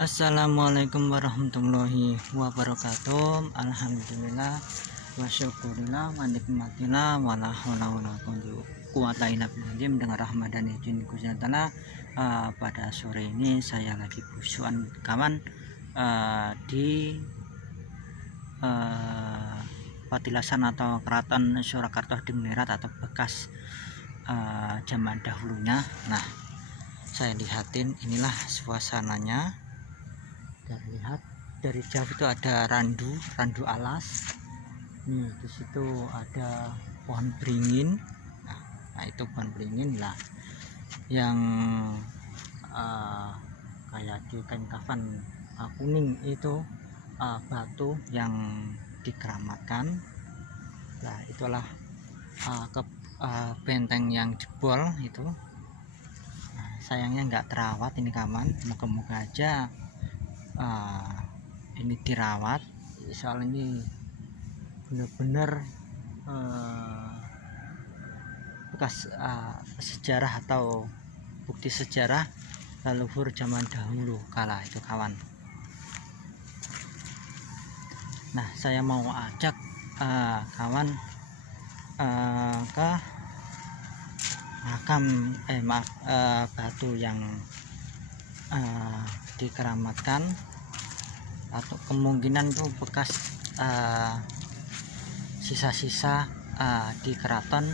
Assalamualaikum warahmatullahi wabarakatuh. Alhamdulillah wa syukurillah wa nikmatillah wa la haula wa la quwwata illa billah. Dengan rahmat dan izin Gusti Allah, pada sore ini saya lagi busuan kawan di Patilasan atau Keraton Surakarta Dingrat atau bekas zaman dahulunya. Nah, saya lihatin inilah suasananya. Lihat dari jauh itu ada randu alas. Nih di situ ada pohon beringin. Nah itu pohon beringin lah yang kayak di kain kafan kuning itu, batu yang dikeramatkan. Nah itulah benteng yang jebol itu. Nah, sayangnya nggak terawat ini kawan. Moga-moga aja ini dirawat, soal ini benar-benar bekas sejarah atau bukti sejarah leluhur zaman dahulu kala itu kawan. Nah saya mau ajak kawan ke makam batu yang dikeramatkan, atau kemungkinan itu bekas sisa-sisa di Keraton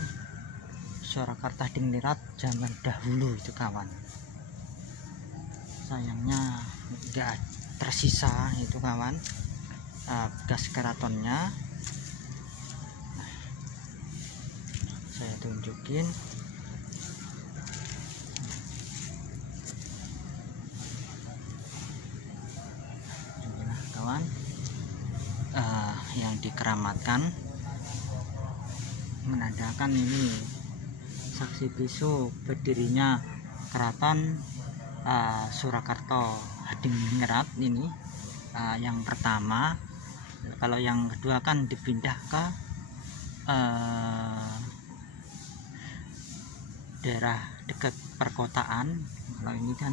Surakarta Dingrat zaman dahulu itu kawan. Sayangnya enggak tersisa itu kawan, bekas keratonnya. Nah, saya tunjukin. Inilah kawan yang dikeramatkan, menandakan ini saksi bisu berdirinya Keraton Surakarta Hadingrat ini yang pertama. Kalau yang kedua kan dipindah ke daerah dekat perkotaan. Kalau ini kan,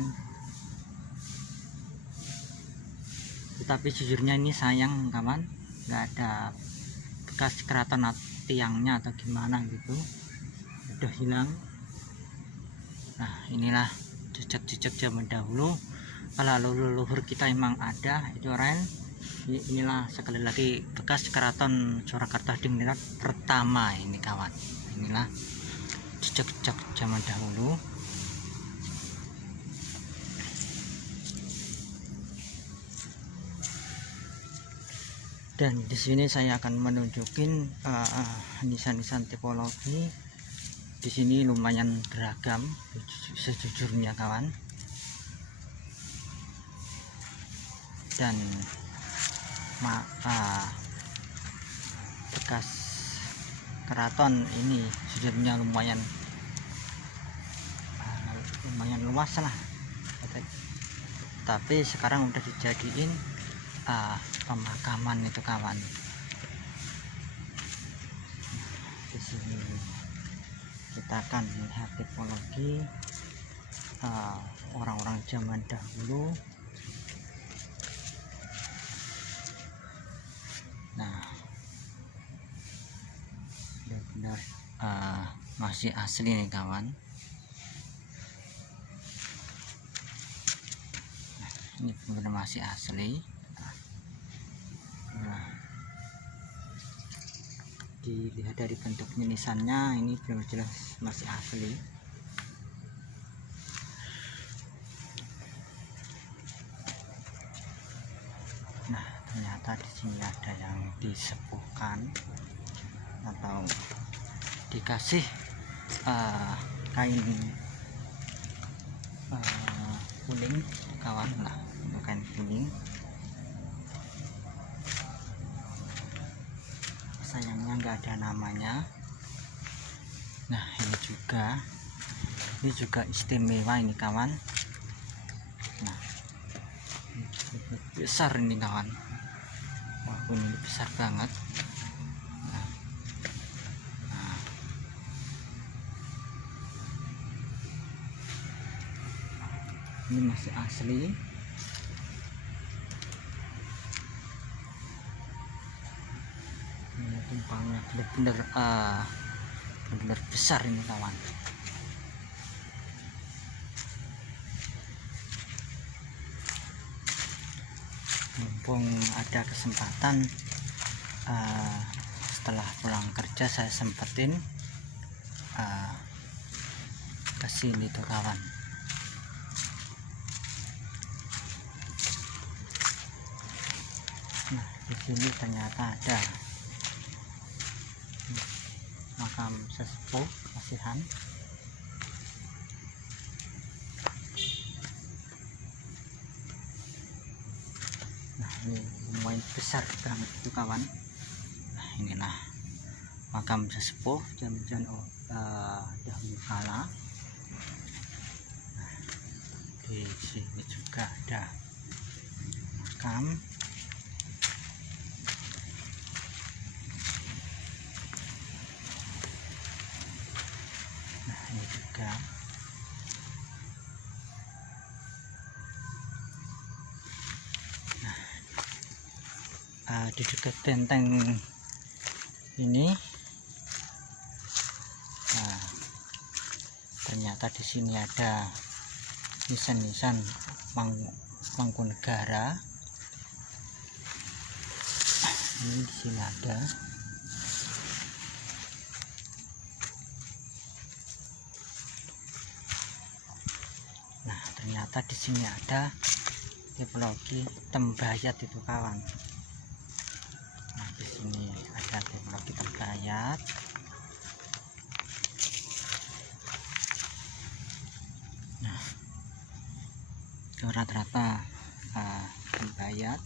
tetapi jujurnya ini sayang kawan, nggak ada bekas keraton tiangnya atau gimana gitu, udah hilang. Nah inilah jejak-jejak zaman dahulu. Kalau leluhur kita emang ada itu Ren. Inilah sekali lagi bekas Keraton Surakarta Dingrat pertama ini kawan. Inilah jejak-jejak zaman dahulu. Dan di sini saya akan menunjukin nisan-nisan tipologi. Di sini lumayan beragam sejujurnya kawan. Dan bekas keraton ini sejujurnya lumayan luas lah. Tapi sekarang udah dijadiin pemakaman itu kawan. Di sini kita akan melihat tipologi orang-orang zaman dahulu. Nah benar-benar masih asli nih kawan. Nah, ini benar masih asli. Nah, dilihat dari bentuk nisannya ini benar jelas masih asli. Nah ternyata di sini ada yang disepuhkan atau dikasih kain kuning kawan. Nah kain kuning, sayangnya nggak ada namanya. Nah ini juga istimewa ini kawan. Nah besar ini kawan. Wah ini besar banget. Ini masih asli. tumpangnya bener-bener besar ini kawan. Mumpung ada kesempatan, setelah pulang kerja saya sempetin ke sini tuh kawan. Nah, di sini ternyata ada makam sesepuh kasihan. Nah, ini lumayan besar banget itu kawan. Nah, inilah makam sesepuh zaman dahulu kala. Nah, di sini juga ada makam. Nah, ini juga. Nah, di dekat benteng ini, nah, ternyata di sini ada nisan-nisan Mangkunegara. Ini di sini ada. Nah, ternyata di sini ada tipologi tembayat itu kawan. Nah, di sini ada tipologi tembayat. Nah, itu rata-rata tembayat.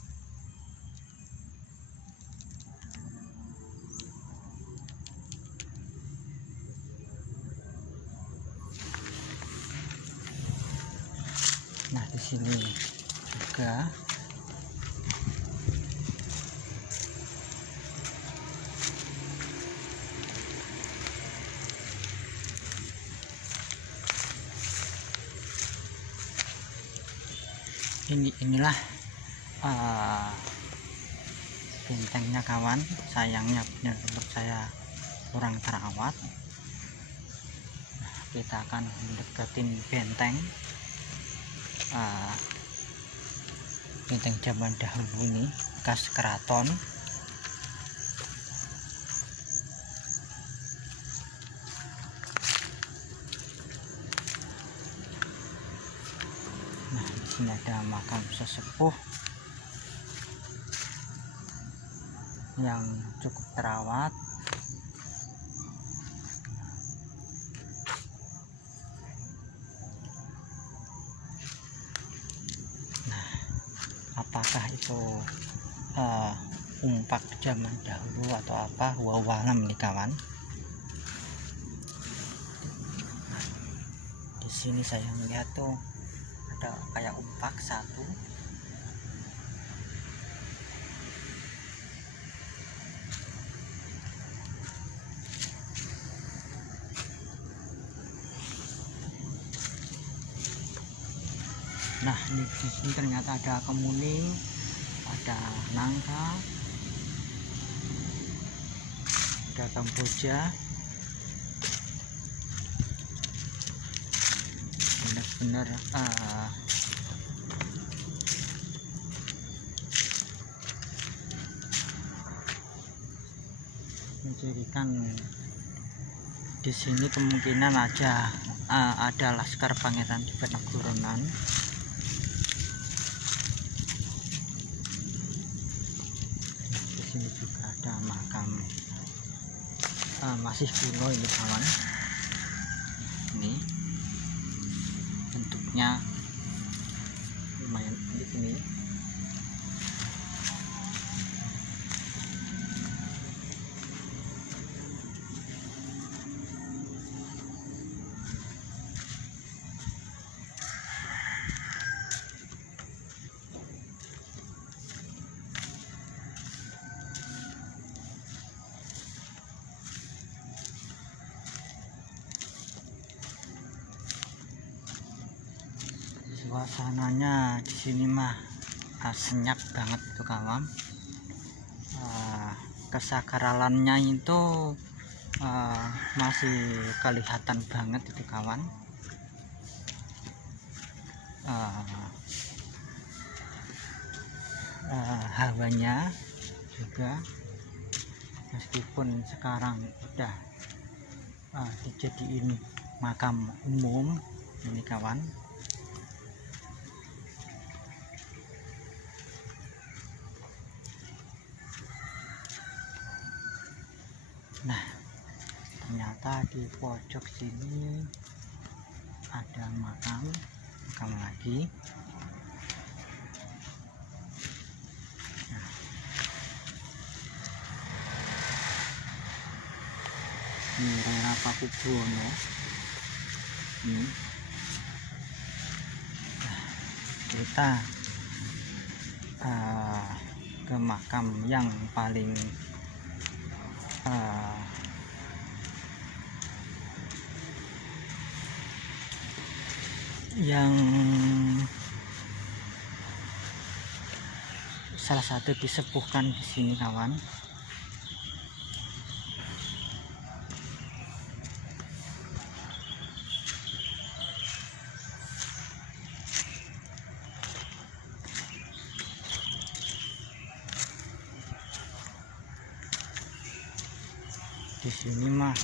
Nah, di sini juga inilah bentengnya kawan. Sayangnya menurut saya kurang terawat. Nah, kita akan mendekatin benteng benteng zaman dahulu ini, bekas keraton. Nah, di sini ada makam sesepuh yang cukup terawat. Nah, apakah itu umpak zaman dahulu atau apa, wawalam nih kawan. Nah, di sini saya melihat tuh ada kayak umpak satu. Nah, di sini ternyata ada kemuning, ada nangka, ada kamboja. Benar-benar menjadikan di sini kemungkinan ada Laskar Pangeran Diponegoronan. Di sini juga ada makam masih kuno ini kawan. Ini bentuknya lumayan unik ini. Suasananya di sini mah senyap banget itu kawan. kesakralannya itu masih kelihatan banget itu kawan. Hawanya juga, meskipun sekarang udah dijadiin makam umum ini kawan. Nah, ternyata di pojok sini ada makam lagi. Nah, ini Rera Pakubuwono ini. Nah, kita ke makam yang paling yang salah satu disepuhkan di sini kawan. Di sini mah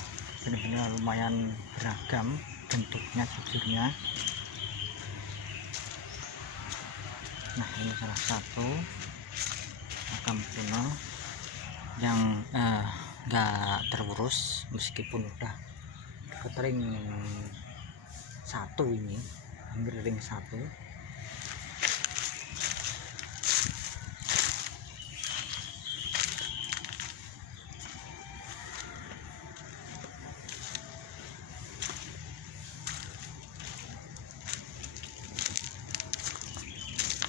benar-benar lumayan beragam bentuknya jujurnya. Nah, ini salah satu makam kuno yang nggak terurus, meskipun udah deket ring satu, ini hampir ring satu.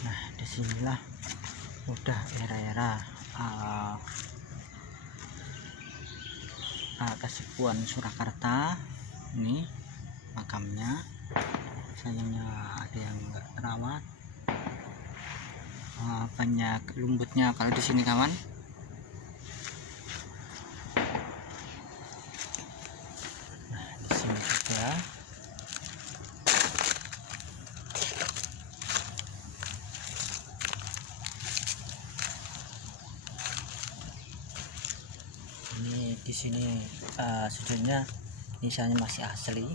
Nah, disinilah udah era-era Kasepuhan Surakarta. Ini makamnya, sayangnya ada yang enggak terawat, banyak lumpurnya kalau di sini kawan. Nah, di sini juga ini, di sini sujudnya misalnya masih asli.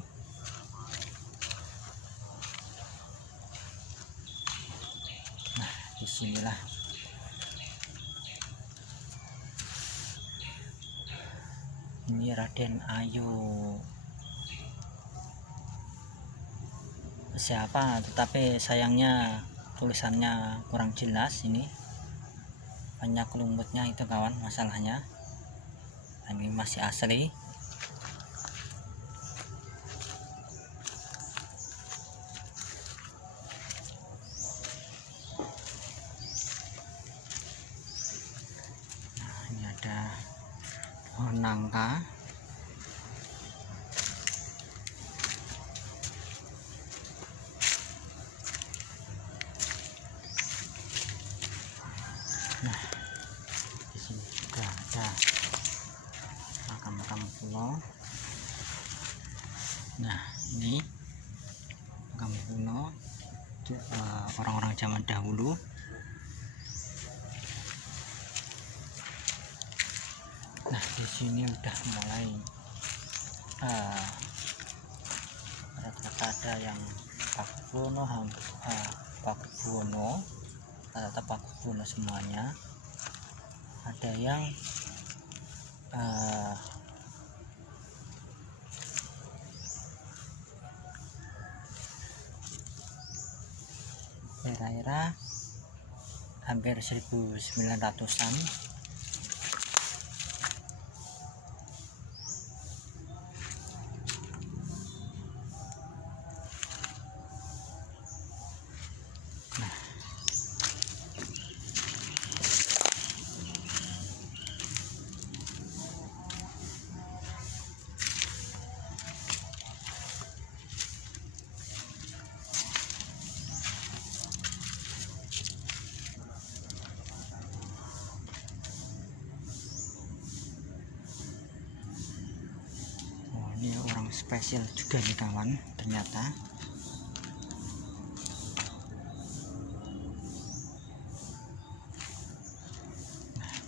Nah, disinilah ini Raden Ayu siapa, tetapi sayangnya tulisannya kurang jelas. Ini banyak lumutnya itu kawan masalahnya. Ini masih asli. Nah, ini ada pohon nangka. Nah, di sini juga ada makam-makam kuno. Nah, ini makam kuno orang-orang zaman dahulu. Nah, di sini udah mulai rata-rata ada yang Pakubuwono, Pakubuwono, rata-rata Pakubuwono semuanya. Ada yang era-era hampir 1900-an. spesial juga nih kawan. Ternyata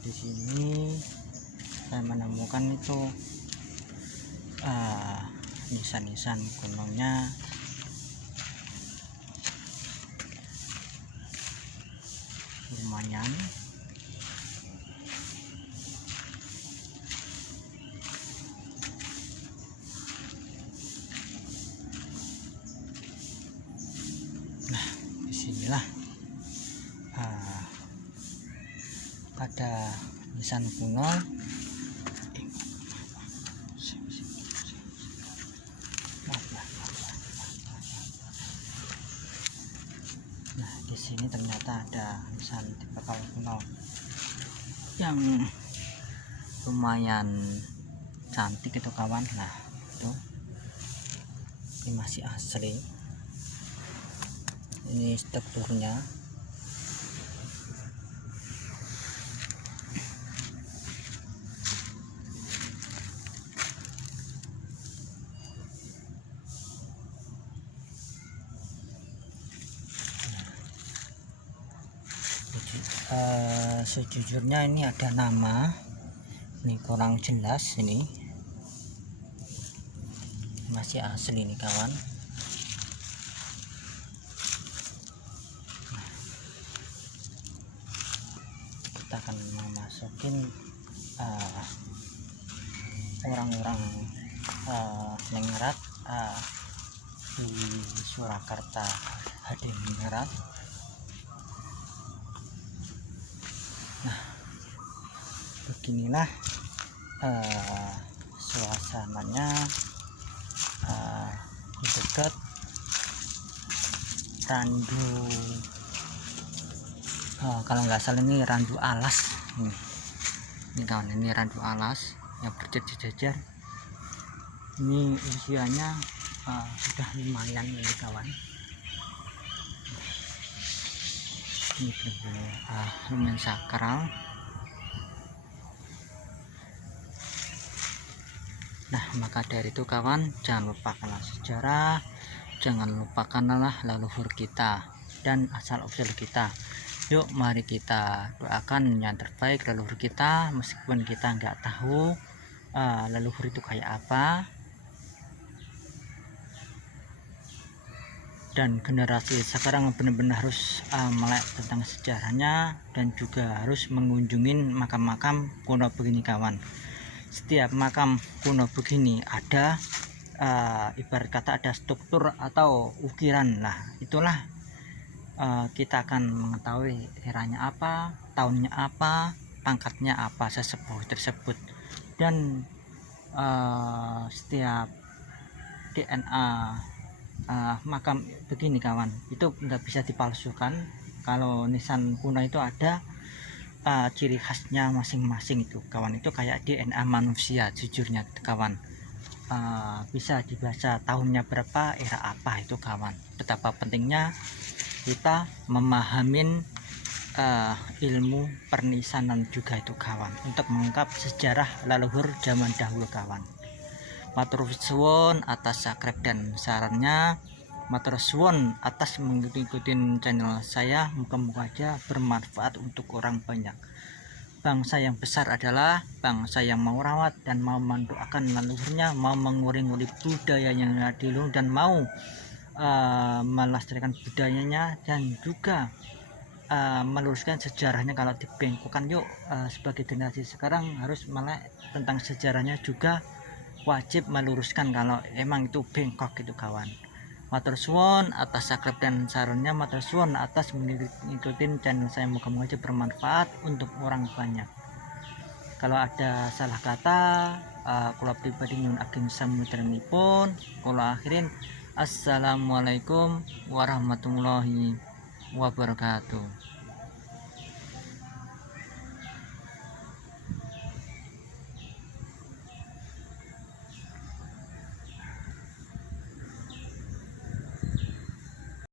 di sini saya menemukan itu nisan-nisan gunungnya lumayan. Nah, disinilah ada nisan kuno. Nah, di sini ternyata ada nisan tipe kuno yang lumayan cantik itu kawan. Nah, itu ini masih asli, ini strukturnya. Sejujurnya ini ada nama, ini kurang jelas, ini masih asli nih kawan. Kita akan memasukin orang-orang Ningrat di Surakarta Hadiningrat. Nah, beginilah suasananya di dekat Randu, kalau nggak salah ini Randu Alas. Ini kawan, ini Randu Alas yang berjejer-jejer. Ini usianya sudah lumayan ini kawan. Ini benar-benar lumayan sakral. Nah, maka dari itu kawan, jangan lupakanlah sejarah, jangan lupakanlah leluhur kita dan asal usul kita. Yuk mari kita doakan yang terbaik leluhur kita, meskipun kita nggak tahu leluhur itu kayak apa. Dan generasi sekarang benar-benar harus melek tentang sejarahnya, dan juga harus mengunjungi makam-makam kuno begini kawan. Setiap makam kuno begini ada ibarat kata ada struktur atau ukiran. Nah, itulah kita akan mengetahui eranya apa, tahunnya apa, pangkatnya apa, sesepuh tersebut. Dan setiap DNA makam begini kawan itu nggak bisa dipalsukan. Kalau nisan kuno itu ada ciri khasnya masing-masing itu kawan. Itu kayak DNA manusia jujurnya kawan. Bisa dibaca tahunnya berapa, era apa itu kawan. Betapa pentingnya kita memahamin ilmu pernisanan juga itu kawan, untuk mengungkap sejarah leluhur zaman dahulu kawan. Matur suwun atas subscribe dan sarannya, matur suwun atas mengikuti channel saya. Moga-moga aja bermanfaat untuk orang banyak. Bangsa yang besar adalah bangsa yang mau rawat dan mau mendoakan leluhurnya, mau menguring-uring budaya yang ada di luhur, dan mau melestarikan budayanya, dan juga meluruskan sejarahnya. Kalau dibengkokkan, yuk sebagai generasi sekarang harus melek tentang sejarahnya juga, wajib meluruskan kalau emang itu bengkok gitu kawan. Matur suwun atas subscribe dan sarannya, matur suwun atas mengikuti channel saya. Moga-moga aja bermanfaat untuk orang banyak. Kalau ada salah kata, kula pribadi nyuwun ageng samudranipun. Kula akhirin, assalamualaikum warahmatullahi wabarakatuh.